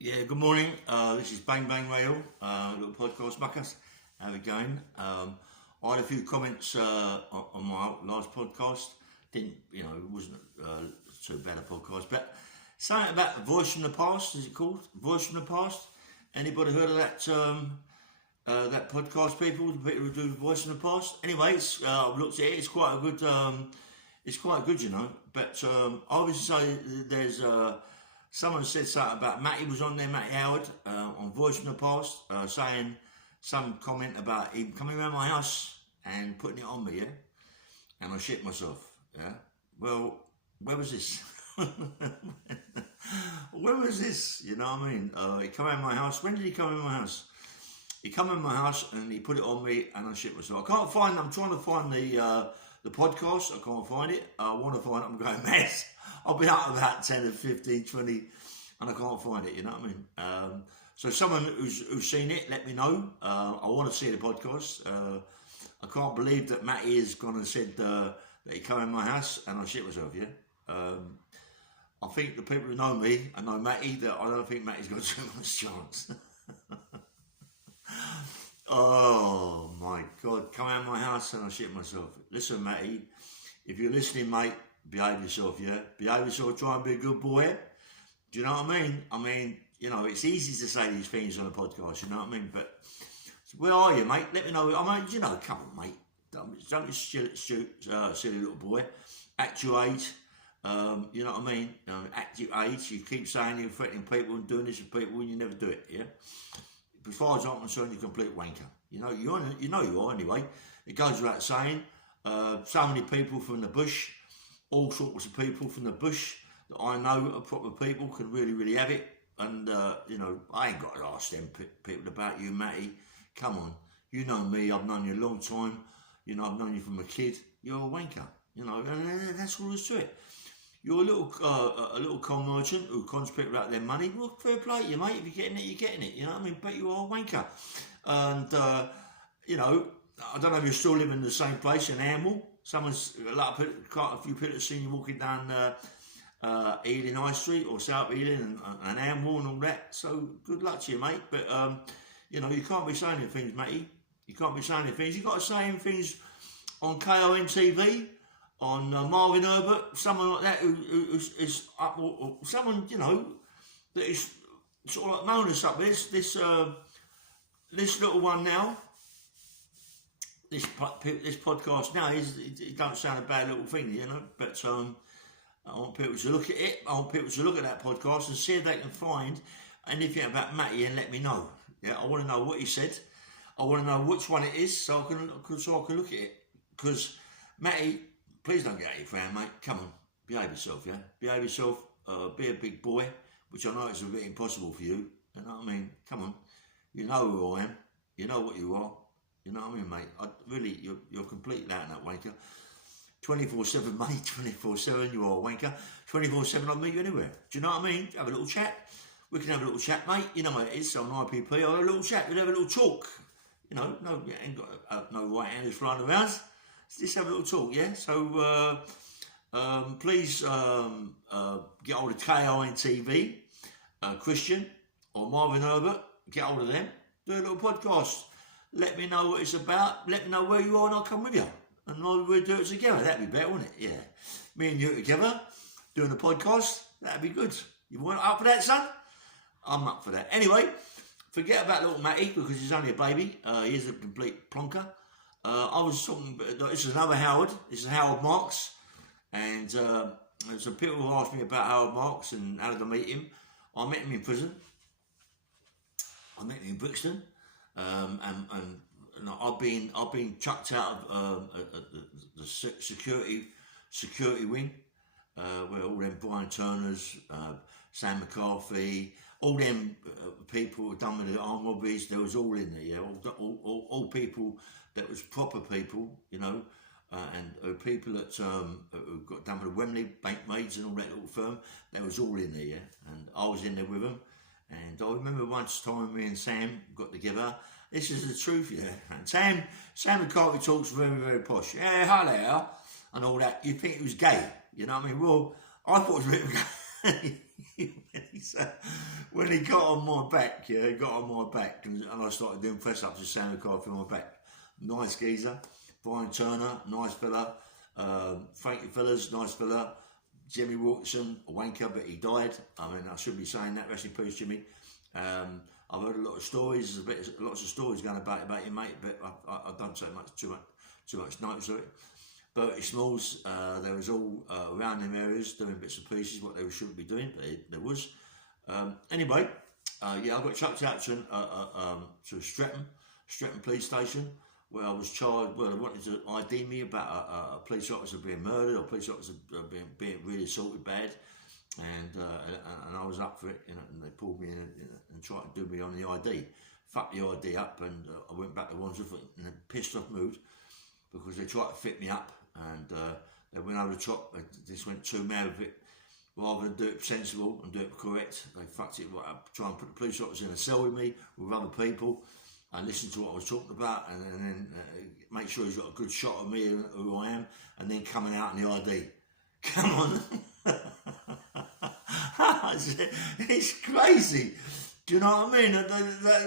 Yeah, good morning. This is Bang Bang Rail, little podcast muckers. How we going? I had a few comments on my last podcast. It wasn't too bad a podcast, but something about voice from the past. Is it called voice from the past? Anybody heard of that podcast? People who do voice from the past. Anyway, I've looked at it. It's quite a good. It's quite good, But obviously, there's. Someone said something about Matty was on there, Matty Howard, on Voice from the Past, saying some comment about him coming around my house and putting it on me, yeah? And I shit myself, yeah? Well, where was this? Where was this? You know what I mean? He came around my house. When did he come in my house? He come in my house and he put it on me and I shit myself. I'm trying to find the podcast. I can't find it. I want to find it. I'm going mad. I've been up about 10 or 15, 20 and I can't find it, you know what I mean? So someone who's seen it, let me know. I want to see the podcast. I can't believe that Matty has gone and said that he came in my house and I shit myself, yeah? I think the people who know me and know Matty, that I don't think Matty's got too much chance. Oh my God, come out of my house and I shit myself. Listen, Matty, if you're listening, mate, behave yourself, yeah? Behave yourself, try and be a good boy. Do you know what I mean? It's easy to say these things on a podcast, you know what I mean? But where are you, mate? Let me know. Come on, mate. Don't be silly little boy. Act your age. You know what I mean? Act your age. You keep saying you're threatening people and doing this with people and you never do it, yeah? As far as I'm concerned, you're a complete wanker. You know you are anyway. It goes without saying. So many people from the bush, all sorts of people from the bush that I know are proper people can really, really have it. And, I ain't got to ask them people about you, Matty. Come on. You know me. I've known you a long time. I've known you from a kid. You're a wanker. And that's all there is to it. You're a little con merchant who cons people out their money. Well, fair play to you, mate. If you're getting it, you're getting it. You know what I mean? But you are a wanker. And, I don't know if you're still living in the same place in Amwell. Quite a few people have seen you walking down Ealing High Street or South Ealing and Amwell and all that. So good luck to you, mate. But, you can't be saying any things, matey. You can't be saying any things. You've got to say any things on KON TV, on Marvin Herbert, someone like that who is up, or someone, that is sort of like known as up. This little one now, this podcast now, it don't sound a bad little thing, but I want people to look at it. I want people to look at that podcast and see if they can find anything about Matty and let me know. Yeah, I want to know what he said. I want to know which one it is so I can look at it. Because Matty, please don't get out of your fan, mate. Come on, behave yourself, yeah? Behave yourself, be a big boy, which I know is a bit impossible for you. You know what I mean? Come on. You know who I am. You know what you are. You know what I mean, mate? You're completely out in that wanker. 24/7, mate, 24/7, you are a wanker. 24/7, I'll meet you anywhere. Do you know what I mean? Have a little chat. We can have a little chat, mate. You know what it is, on IPP. I'll have a little chat. We'll have a little talk. No, you ain't got no right-handers flying around. Just have a little talk, yeah? So, please get hold of KON TV, Christian, or Marvin Herbert. Get hold of them. Do a little podcast. Let me know what it's about. Let me know where you are and I'll come with you. And we'll do it together. That'd be better, wouldn't it? Yeah. Me and you together, doing a podcast. That'd be good. You want up for that, son? I'm up for that. Anyway, forget about little Matty because he's only a baby. He's a complete plonker. I was talking, this is another Howard. This is Howard Marks. And some people have asked me about Howard Marks and how did I meet him. I met him in prison. I met him in Brixton. And I've been chucked out of the security wing, where all them Brian Turners, Sam McCarthy, all them people who done with the armed robberies, there was all in there, yeah, all people that was proper people, and people that who got done with the Wembley bank maids and all that little firm, they was all in there, yeah, and I was in there with them. And I remember once time me and Sam got together. This is the truth, yeah. And Sam McCarthy talks very, very posh. Yeah, hello, and all that. You'd think he was gay, you know what I mean? Well, I thought it was a bit of a when he got on my back, he got on my back, and I started doing press-ups with Sam McCarthy on my back. Nice geezer. Brian Turner, nice fella. Frankie Fellas, nice fella. Jimmy Wilkinson, a wanker, but he died. I mean, I shouldn't be saying that. Rest in peace, Jimmy. I've heard a lot of stories, lots of stories going about you, mate, but I don't take too much notice of it. Bertie Smalls, they was all around them areas doing bits and pieces, what they shouldn't be doing, but there was. Anyway, yeah, I got chucked out to Streatham police station, where I was charged. Well, they wanted to ID me about a police officer being murdered, or a police officer being really assaulted bad, and I was up for it, you know, and they pulled me in and tried to do me on the ID. Fucked the ID up, and I went back to Wandsworth in a pissed off mood because they tried to fit me up, and they went over the top. They just went too mad with it. Rather than do it sensible and do it correct, they fucked it right up. Try and put the police officer in a cell with me, with other people, and listen to what I was talking about, and then make sure he's got a good shot of me, who I am, and then coming out in the ID. Come on. It's crazy. Do you know what I mean?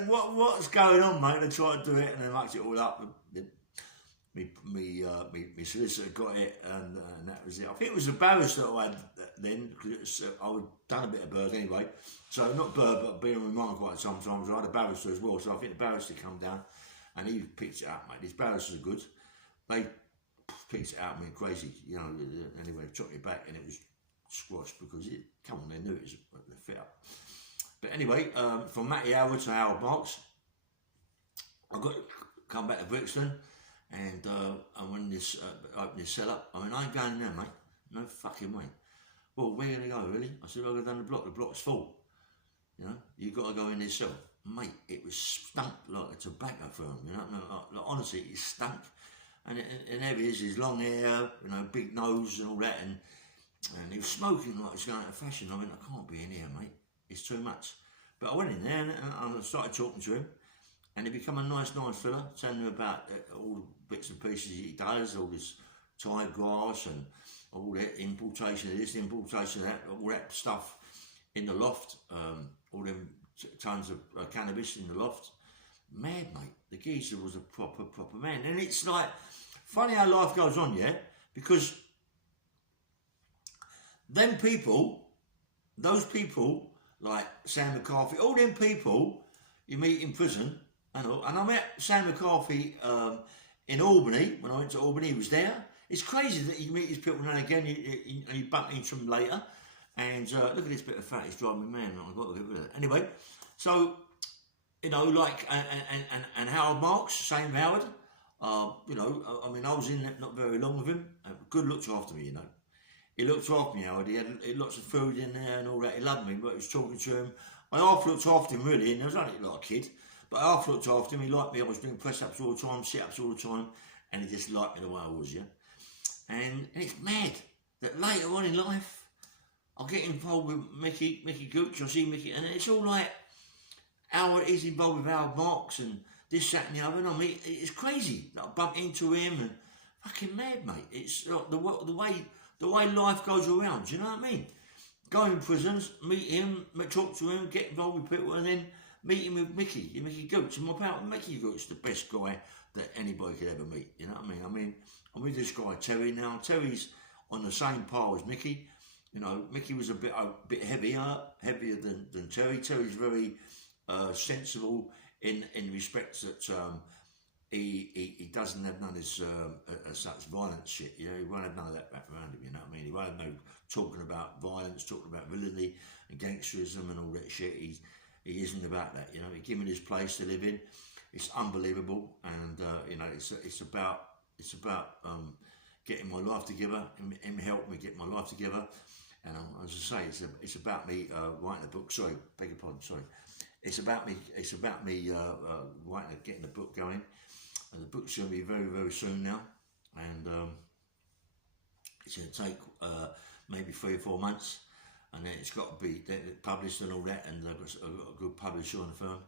What's going on, mate? They try to do it and they mucked it all up. Me solicitor got it, and that was it. I think it was a barrister I had then, because I would done a bit of bird anyway. So not bird, but being on my mind quite sometimes. I had a barrister as well, so I think the barrister come down and he picked it up, mate. These barristers are good. They picked it out, and went crazy, you know. Anyway, chopped it back, and it was squashed because come on, they knew it was a fit up. But anyway, from Matty Haywards to Howard Marks, I got to come back to Brixton. And when this opened this cell up, I mean, I ain't going in there, mate. No fucking way. Well, where are you going to go, really? I said, I'll go down the block. The block's full. You know, you've got to go in this cell. Mate, it was stunk like a tobacco firm, you know. Like, honestly, it stunk. And there he is, his long hair, you know, big nose and all that. And he was smoking like it's going out of fashion. I mean, I can't be in here, mate. It's too much. But I went in there and I started talking to him. And he became a nice fella, telling him about all the bits and pieces he does, all this Thai grass and all that importation of this, importation of that, all that stuff in the loft, all them tons of cannabis in the loft. Mad, mate. The geezer was a proper man. And it's like, funny how life goes on, yeah? Because them people, those people, like Sam McCarthy, all them people you meet in prison, and I met Sam McCarthy in Albany. When I went to Albany, he was there. It's crazy that you meet these people now and again, and you bump into them later. And look at this bit of fat, he's driving me mad. I've got to get rid of that. Anyway, so, you know, like, and Howard Marks, same Howard. You know, I mean, I was in that not very long with him. Good looked after me, you know. He looked after me, Howard. He had lots of food in there and all that. He loved me, but I was talking to him. I half looked after him, really, and I was only like a kid. But I half looked after him. He liked me. I was doing press-ups all the time, sit-ups all the time, and he just liked me the way I was, yeah. And it's mad that later on in life, I'll get involved with Mickey Gooch. I see Mickey, and it's all like Howard is involved with Howard Marks and this, that, and the other. And I mean, it's crazy that I bumped into him, and fucking mad, mate. It's like the way life goes around. Do you know what I mean? Go in prisons, meet him, talk to him, get involved with people, and then meeting with Mickey Gooch. And my pal Mickey Gooch, the best guy that anybody could ever meet. You know what I mean? I'm with this guy Terry now. Terry's on the same par as Mickey. You know, Mickey was a bit heavier than Terry. Terry's very sensible in respect that he doesn't have none of this such violent shit. You know, he won't have none of that back around him. You know what I mean? He won't have no talking about violence, talking about villainy and gangsterism and all that shit. He isn't about that. You know, he gave me this place to live in. It's unbelievable, and you know, it's about getting my life together. Him helping me get my life together. And as I say, it's about me writing a book. Sorry, beg your pardon. Sorry, it's about me getting the book going. And the book's going to be very, very soon now, and it's going to take maybe 3 or 4 months, and then it's got to be published and all that. And I've got a good publisher on the firm,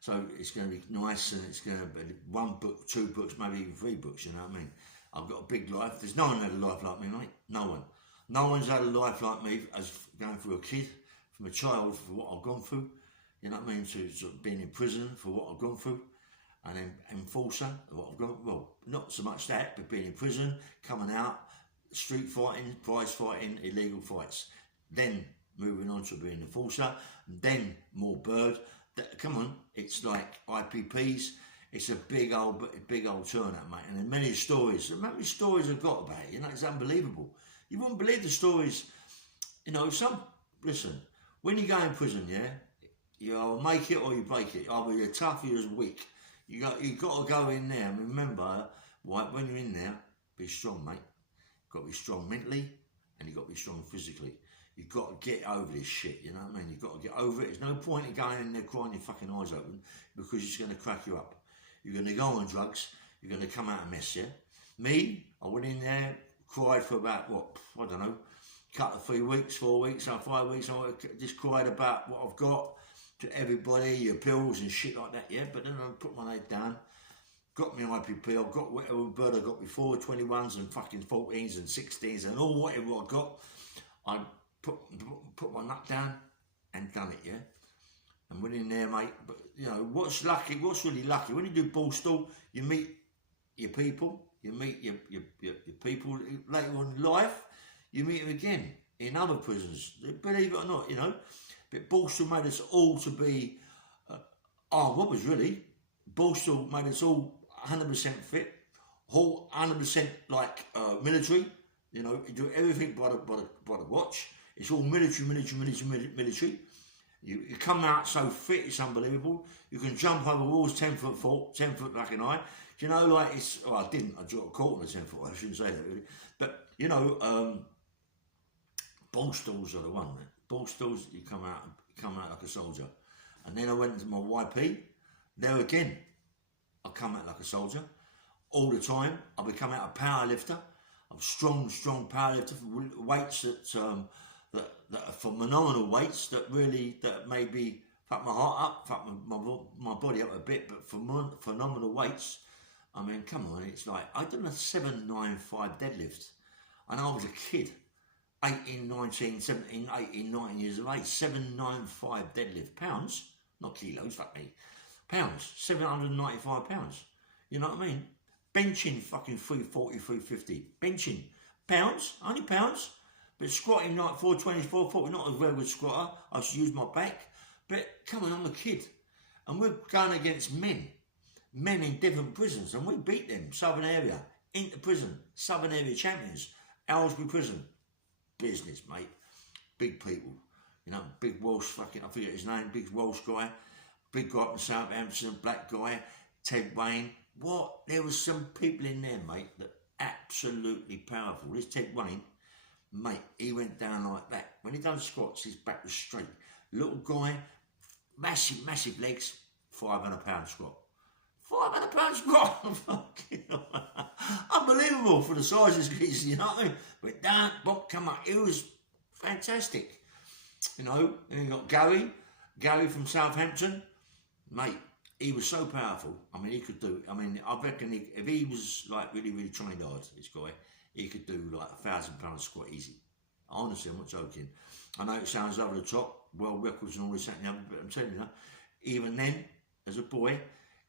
so it's going to be nice. And it's going to be 1 book, 2 books, maybe even 3 books. You know what I mean? I've got a big life. There's no one had a life like me, mate. No one. No one's had a life like me as going through a kid, from a child, for what I've gone through. you know what I mean, to sort of being in prison for what I've gone through, and then enforcer, what I've gone, well, not so much that, but being in prison, coming out, street fighting, prize fighting, illegal fights, then moving on to being an enforcer, then more bird. Come on, it's like IPPs. It's a big old turnout, mate. And then many stories. Many stories I've got about it. You know, it's unbelievable. You wouldn't believe the stories. You know, listen, when you go in prison, yeah, you either make it or you break it. Either you're tough or you're weak. You got to go in there. And remember, when you're in there, be strong, mate. You've got to be strong mentally, and you've got to be strong physically. You've got to get over this shit, you know what I mean? You've got to get over it. There's no point in going in there crying your fucking eyes open, because it's going to crack you up. You're going to go on drugs. You're going to come out a mess, yeah? Me, I went in there, cried for about, I don't know, couple of 3 weeks, 4 weeks, 5 weeks. I just cried about what I've got to everybody, your pills and shit like that, yeah? But then I put my head down, got my IPP, I've got whatever bird I got before, 21s and fucking 14s and 16s and all whatever I got. I put my nut down and done it, yeah? And went in there, mate. But, you know, what's really lucky, when you do ball stall, you meet your people, you meet your people later on in life, you meet them again in other prisons, believe it or not, you know. But ball stall made us all to be, what was really, ball stall made us all 100% fit, all 100% like military, you know, you do everything by the watch. It's all military. You come out so fit, it's unbelievable. You can jump over walls 10 foot 10 foot back and high. Do you know, like, I didn't, I got caught on a 10 foot, I shouldn't say that really. But, you know, ball stalls are the one, man. Ball stalls, you come out like a soldier. And then I went into my YP. There again, I come out like a soldier. All the time, I become out a power lifter. I'm strong power lifter for weights that are phenomenal weights that maybe fuck my heart up, fuck my body up a bit, but for phenomenal weights. I mean, come on, it's like, I done a 795 deadlift, and I was a kid, 18, 19, 17, 18, 19 years of age, 795 deadlift, pounds, not kilos, fuck me, pounds, 795 pounds, you know what I mean? Benching fucking 340, 350, benching, pounds, only pounds, but squatting like 420, 440, not a very good squatter, I used to use my back, but come on, I'm a kid, and we're going against men in different prisons, and we beat them, Southern area, into prison, Southern area champions, Aylesbury prison, business, mate, big people, you know, big Welsh fucking, I forget his name, big Welsh guy, big guy from Southampton, black guy, Ted Wayne, there was some people in there, mate, that absolutely powerful. This Ted Wayne, mate, he went down like that. When he done squats, his back was straight. Little guy, massive legs, 500 pound squat. 500 pound squat, fucking unbelievable for the size of his geese, you know what I mean? Went down, bop, come up, it was fantastic. You know, and you got Gary from Southampton, mate, he was so powerful. I mean, he could do, I reckon if he was like really trained hard, this guy, he could do like 1,000 pound squat easy. Honestly, I'm not joking. I know it sounds over the top, world records and all this, and but I'm telling you, even then, as a boy,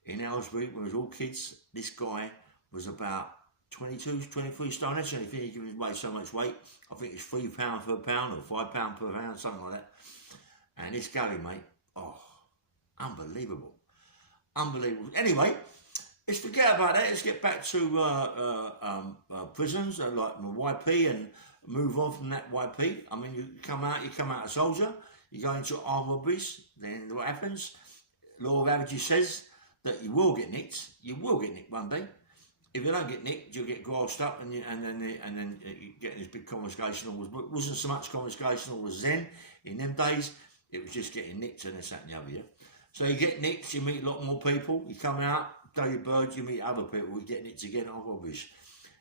in Aylesbury, when we was all kids, this guy was about 22, 23 stone. That's the only thing he gave away so much weight. I think it's £3 per pound or £5 per pound, something like that. And this Gary, mate, unbelievable. Anyway, let's forget about that. Let's get back to prisons, like my YP, and move on from that YP. I mean, you come out a soldier, you go into armed robberies, then what happens? Law of averages says that you will get nicked. You will get nicked one day. If you don't get nicked, you'll get grassed up, and then you get this big confiscation. It wasn't so much confiscation or Zen in them days. It was just getting nicked and this, that, and the other. Yeah? So you get nicked, you meet a lot more people. You come out, do your birds, you meet other people. You get nicked again on robberies.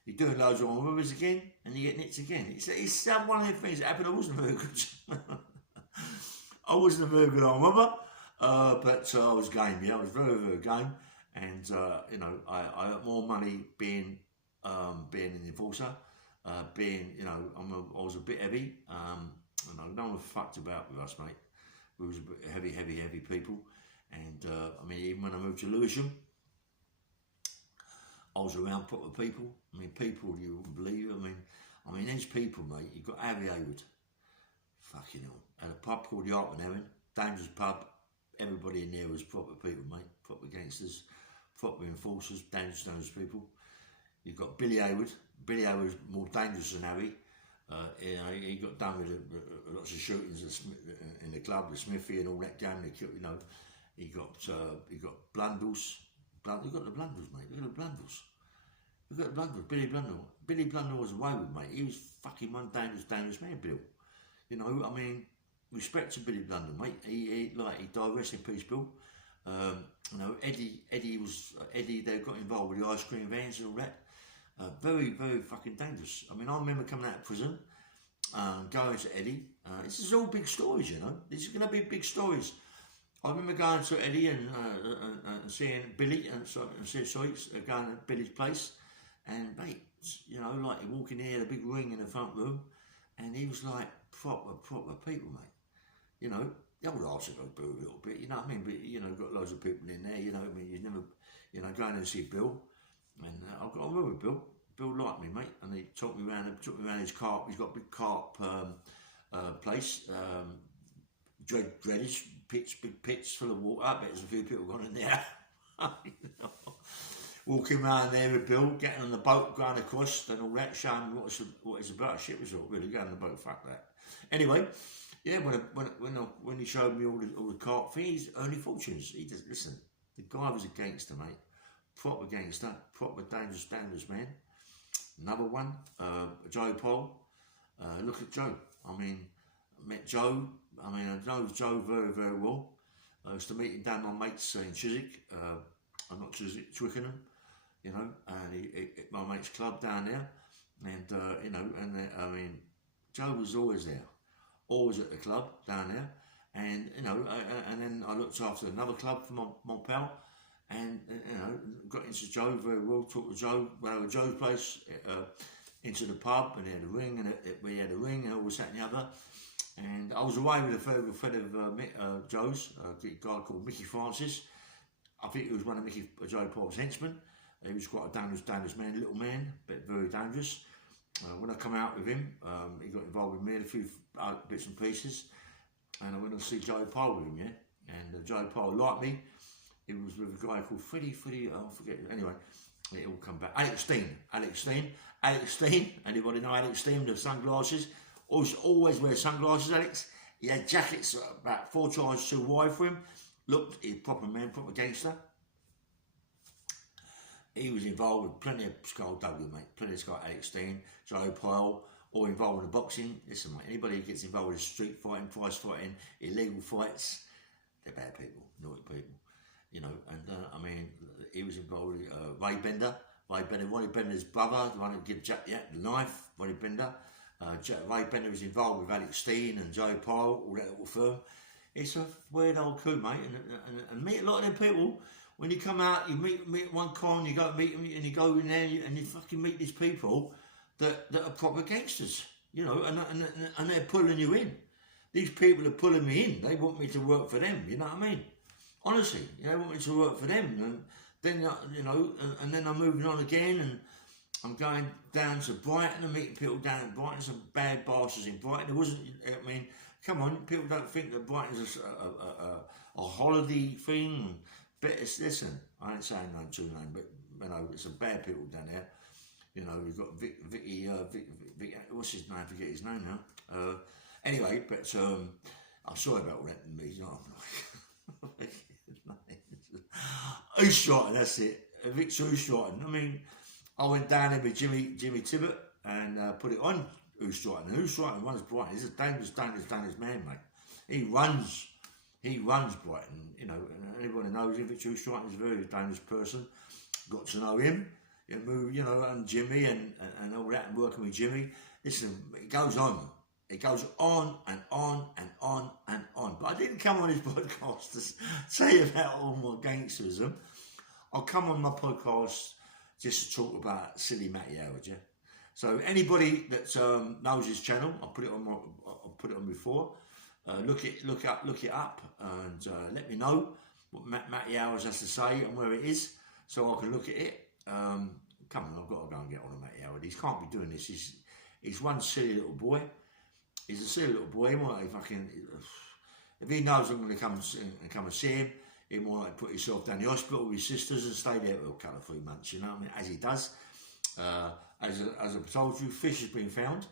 You're doing loads of on robberies again, and you get nicked again. It's one of the things that happened. I wasn't very good. I wasn't a very good arm robber. But I was game, yeah, I was very game, and you know, I got more money being an enforcer, you know, I was a bit heavy, and no one fucked about with us, mate. we was a bit heavy people. And I mean, even when I moved to Lewisham, I was around proper people. I mean, people you wouldn't believe. I mean, these people, mate. You've got Harry Haywards, fucking hell, at a pub called the Art and Heron, dangerous pub. Everybody in there was proper people, mate, proper gangsters, proper enforcers, dangerous people. You've got Billy Haywards. Billy Haywards more dangerous than Harry. You know, he got done with lots of shootings in the club, the Smithy and all that down there. You know, he got Blundels. You've got the Blundels, mate. Look at the Blundels. Look at the Blundels. Billy Blundell. Billy Blundell was away with, mate. He was fucking one dangerous man, Bill. You know, I mean, respect to Billy Blundell, mate. He died, rest in peace, Bill. You know, Eddie, they got involved with the ice cream vans and all that. Very fucking dangerous. I mean, I remember coming out of prison, going to Eddie. This is all big stories, you know. These are going to be big stories. I remember going to Eddie and seeing Billy and going to Billy's place, and mate, you know, like walking there, a big ring in the front room, and he was like proper people, mate. You know, the old arse got booed a little bit, you know what I mean? But you know, got loads of people in there, you know what I mean? You never, you know, going to see Bill, and I got on well with Bill. Bill liked me, mate, and he took me around his cart. He's got a big cart place, dreadish pits, big pits full of water. I bet there's a few people gone in there. Walking around there with Bill, getting on the boat, going across and all that, showing what it's about. Shit resort, really, going on the boat, fuck that. Anyway, yeah, when he showed me all the cart things, earning fortunes, he just, listen, the guy was a gangster, mate. Proper gangster, proper dangerous man. Another one, Joe Paul. Look at Joe. I mean, I met Joe. I mean, I know Joe very well. I used to meet him down my mate's in Chiswick. I'm not Chiswick, Twickenham, you know, and my mate's club down there. And, you know, I mean, Joe was always there, always at the club down there. And, you know, and then I looked after another club for my pal. And, you know, got into Joe very well, talked to Joe, went over to Joe's place, into the pub, and he had a ring, and we had a ring, and all this, that, and the other. And I was away with a friend of Joe's, a guy called Mickey Francis. I think he was one of Joe Paul's henchmen. He was quite a dangerous man, little man, but very dangerous. When I come out with him, he got involved with me in a few bits and pieces. And I went to see Joe Paul with him, yeah. And Joe Paul liked me. He was with a guy called Freddie, I forget. Anyway, it all come back. Alex Steen. Anybody know Alex Steen, the sunglasses? Always wear sunglasses, Alex. He had jackets about 4 times too wide for him. Looked, he's a proper man, proper gangster. He was involved with plenty of skullduggery, mate. Plenty of skull, Alex Steen, Joe Pyle, all involved in the boxing. Listen, mate, anybody who gets involved with street fighting, prize fighting, illegal fights, they're bad people, naughty people. You know, and I mean, he was involved with Ray Bender, Ronnie Bender's brother, the one who gave Jack the knife, Ronnie Bender. Ray Bender was involved with Alex Steen and Joe Pyle, all that little firm. It's a weird old coup, mate, and meet a lot of them people. When you come out, you meet one con, you go meet them, and you go in there and you fucking meet these people that are proper gangsters, you know, and they're pulling you in. These people are pulling me in. They want me to work for them, you know what I mean? Honestly, they want me to work for them, and then, you know, and then I'm moving on again, and I'm going down to Brighton and meeting people down in Brighton, some bad bastards in Brighton. It wasn't, I mean, come on, people don't think that Brighton's a holiday thing, but listen, I ain't saying no to name, but, you know, there's some bad people down there. You know, we've got Vicky, what's his name? I forget his name now. Anyway, but I'm sorry about all that. Oostrotton, that's it. Victor Oostrotton. I mean, I went down there with Jimmy Tibbet and put it on Oostrotton. And Oostrotton runs Brighton. He's a dangerous man, mate. He runs Brighton. You know, and anybody knows him. Victor Oostrotton is a very dangerous person. Got to know him. You know, and Jimmy and all that, and working with Jimmy. Listen, it goes on. It goes on and on and on and on. But I didn't come on his podcast to tell you about all my gangsterism. I'll come on my podcast just to talk about silly Matty Haywards, yeah? So anybody that knows his channel, I'll put it on before. look it up, and let me know what Matty Haywards has to say and where it is, so I can look at it. Come on, I've got to go and get on to Matty Haywards. He can't be doing this. He's one silly little boy. He's a silly little boy. He might fucking, if he knows I'm going to come and see him, he might put himself down the hospital with his sisters and stay there for a couple of 3 months. You know what I mean? As he does. As I've told you, fish has been found.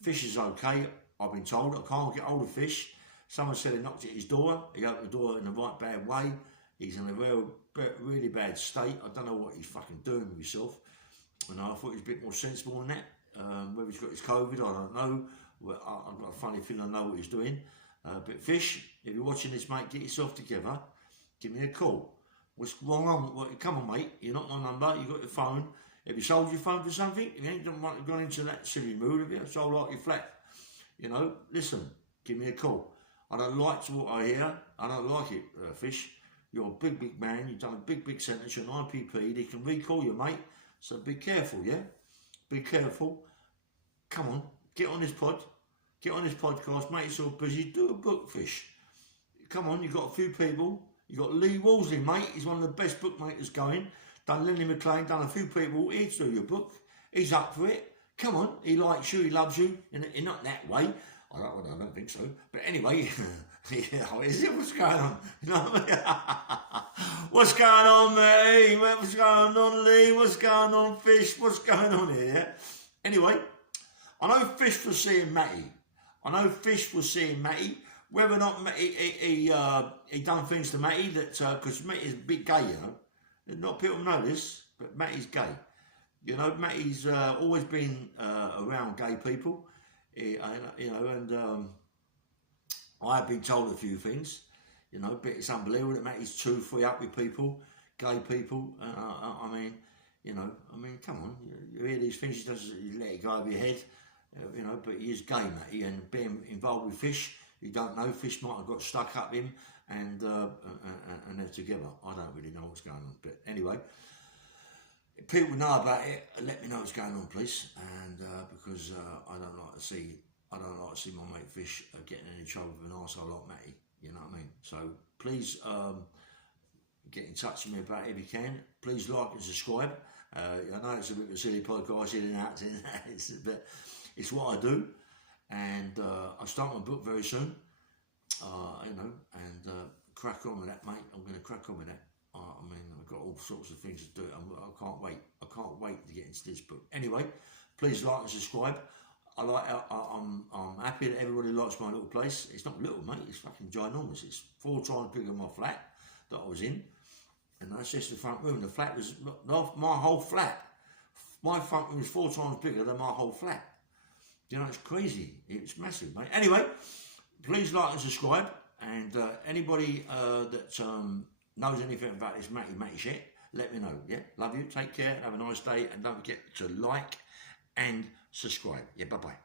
Fish is okay. I've been told. I can't get hold of fish. Someone said he knocked at his door. He opened the door in the right bad way. He's in a really bad state. I don't know what he's fucking doing with himself. And I thought he was a bit more sensible than that. Whether he's got his COVID, I don't know. Well, I've got a funny feeling I know what he's doing. But Fish, if you're watching this, mate, get yourself together. Give me a call. What's wrong on? Come on, mate. You're not my number. You got your phone. Have you sold your phone for something? You ain't gone into that silly mood, have you? Sold like your flat. You know, listen, give me a call. I don't like what I hear. I don't like it, Fish. You're a big man. You've done a big sentence. You're an IPP. They can recall you, mate. So be careful, yeah? Be careful. Come on, get on this pod. Get on this podcast. Make yourself busy. Do a book, Fish. Come on, you've got a few people. You've got Lee Wolseley, mate. He's one of the best bookmakers going. Done Lenny McLean, done a few people. He'd do your book. He's up for it. Come on, he likes you, he loves you. In not that way. I don't think so. But anyway, yeah, is it? What's going on? You know what I mean? What's going on, mate? What's going on, Lee? What's going on, Fish? What's going on here? Anyway, I know Fish was seeing Matty. Whether or not Matty, he done things to Matty that, because Matty's a bit gay, you know. Not people know this, but Matty's gay. You know, Matty's always been around gay people, you know, and I have been told a few things, you know, but it's unbelievable that Matty's 2-3 up with people, gay people. I mean, you know, come on, you hear these things, you let it go over your head, you know, but he is gay, Matty, and being involved with Fish, you don't know, Fish might have got stuck up him, and they're together. I don't really know what's going on, but anyway, if people know about it, let me know what's going on, please, and because I don't like to see my mate Fish getting in trouble with an arsehole like Matty, you know what I mean? So please get in touch with me about it if you can. Please like and subscribe. I know it's a bit of a silly podcast, in and out, but it's what I do, and I start my book very soon. You know, and crack on with that, mate. I'm going to crack on with that. I've got all sorts of things to do. I can't wait. I can't wait to get into this book. Anyway, please like and subscribe. I'm happy that everybody likes my little place. It's not little, mate. It's fucking ginormous. It's 4 times bigger than my flat that I was in, and that's just the front room. The flat was my whole flat. My front room was 4 times bigger than my whole flat. You know, it's crazy. It's massive, mate. Anyway, please like and subscribe, and anybody that knows anything about this Matty shit, let me know, yeah? Love you, take care, have a nice day, and don't forget to like and subscribe. Yeah, bye-bye.